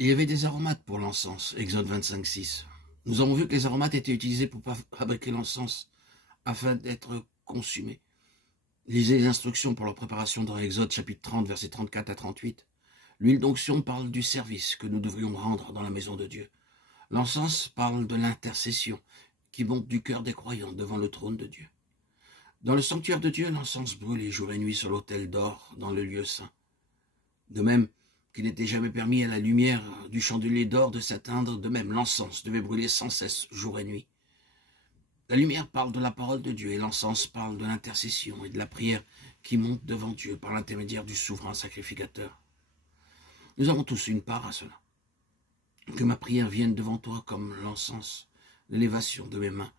Il y avait des aromates pour l'encens, Exode 25, 6. Nous avons vu que les aromates étaient utilisés pour fabriquer l'encens afin d'être consumés. Lisez les instructions pour leur préparation dans Exode chapitre 30, versets 34 à 38. L'huile d'onction parle du service que nous devrions rendre dans la maison de Dieu. L'encens parle de l'intercession qui monte du cœur des croyants devant le trône de Dieu. Dans le sanctuaire de Dieu, l'encens brûlait jour et nuit sur l'autel d'or dans le lieu saint. De même qu'il n'était jamais permis à la lumière du chandelier d'or de s'éteindre, de même l'encens devait brûler sans cesse jour et nuit. La lumière parle de la parole de Dieu et l'encens parle de l'intercession et de la prière qui monte devant Dieu par l'intermédiaire du souverain sacrificateur. Nous avons tous une part à cela. Que ma prière vienne devant toi comme l'encens, l'élévation de mes mains,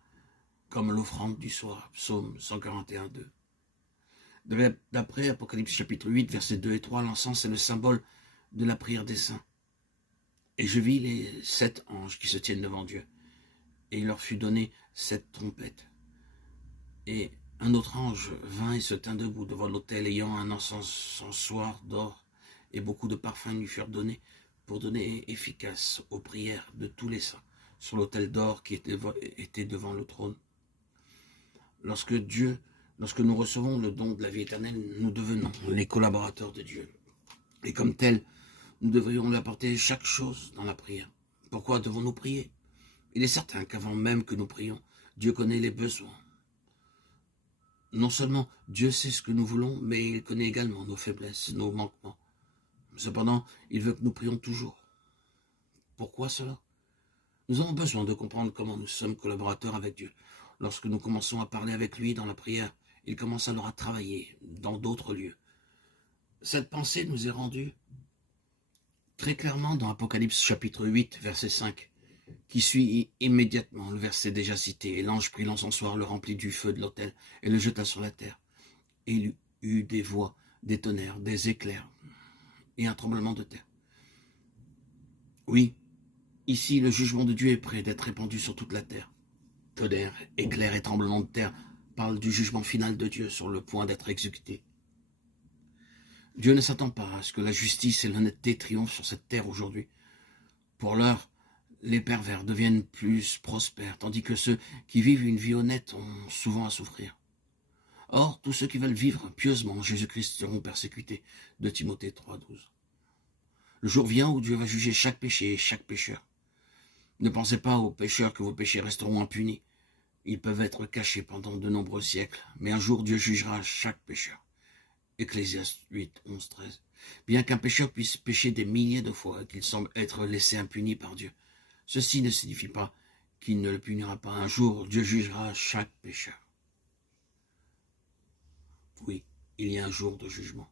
comme l'offrande du soir, psaume 141, 2. D'après Apocalypse chapitre 8, versets 2 et 3, l'encens est le symbole de la prière des saints. Et je vis les 7 anges qui se tiennent devant Dieu. Et il leur fut donné 7 trompettes. Et un autre ange vint et se tint debout devant l'autel, ayant un encensoir d'or, et beaucoup de parfums lui furent donnés pour donner efficace aux prières de tous les saints sur l'autel d'or qui était devant le trône. Lorsque nous recevons le don de la vie éternelle, nous devenons les collaborateurs de Dieu. Et comme tels, nous devrions lui apporter chaque chose dans la prière. Pourquoi devons-nous prier? Il est certain qu'avant même que nous prions, Dieu connaît les besoins. Non seulement Dieu sait ce que nous voulons, mais il connaît également nos faiblesses, nos manquements. Cependant, il veut que nous prions toujours. Pourquoi cela? Nous avons besoin de comprendre comment nous sommes collaborateurs avec Dieu. Lorsque nous commençons à parler avec lui dans la prière, il commence alors à travailler dans d'autres lieux. Cette pensée nous est rendue très clairement dans Apocalypse chapitre 8, verset 5, qui suit immédiatement le verset déjà cité. Et l'ange prit l'encensoir, le remplit du feu de l'autel et le jeta sur la terre. Et il eut des voix, des tonnerres, des éclairs et un tremblement de terre. Oui, ici le jugement de Dieu est prêt d'être répandu sur toute la terre. Tonnerre, éclairs et tremblement de terre parlent du jugement final de Dieu sur le point d'être exécuté. Dieu ne s'attend pas à ce que la justice et l'honnêteté triomphent sur cette terre aujourd'hui. Pour l'heure, les pervers deviennent plus prospères, tandis que ceux qui vivent une vie honnête ont souvent à souffrir. Or, tous ceux qui veulent vivre pieusement en Jésus-Christ seront persécutés. De Timothée 3, 12. Le jour vient où Dieu va juger chaque péché et chaque pécheur. Ne pensez pas aux pécheurs que vos péchés resteront impunis. Ils peuvent être cachés pendant de nombreux siècles, mais un jour Dieu jugera chaque pécheur. Ecclésiaste 8, 11, 13. Bien qu'un pécheur puisse pécher des milliers de fois et qu'il semble être laissé impuni par Dieu, ceci ne signifie pas qu'il ne le punira pas. Un jour, Dieu jugera chaque pécheur. Oui, il y a un jour de jugement.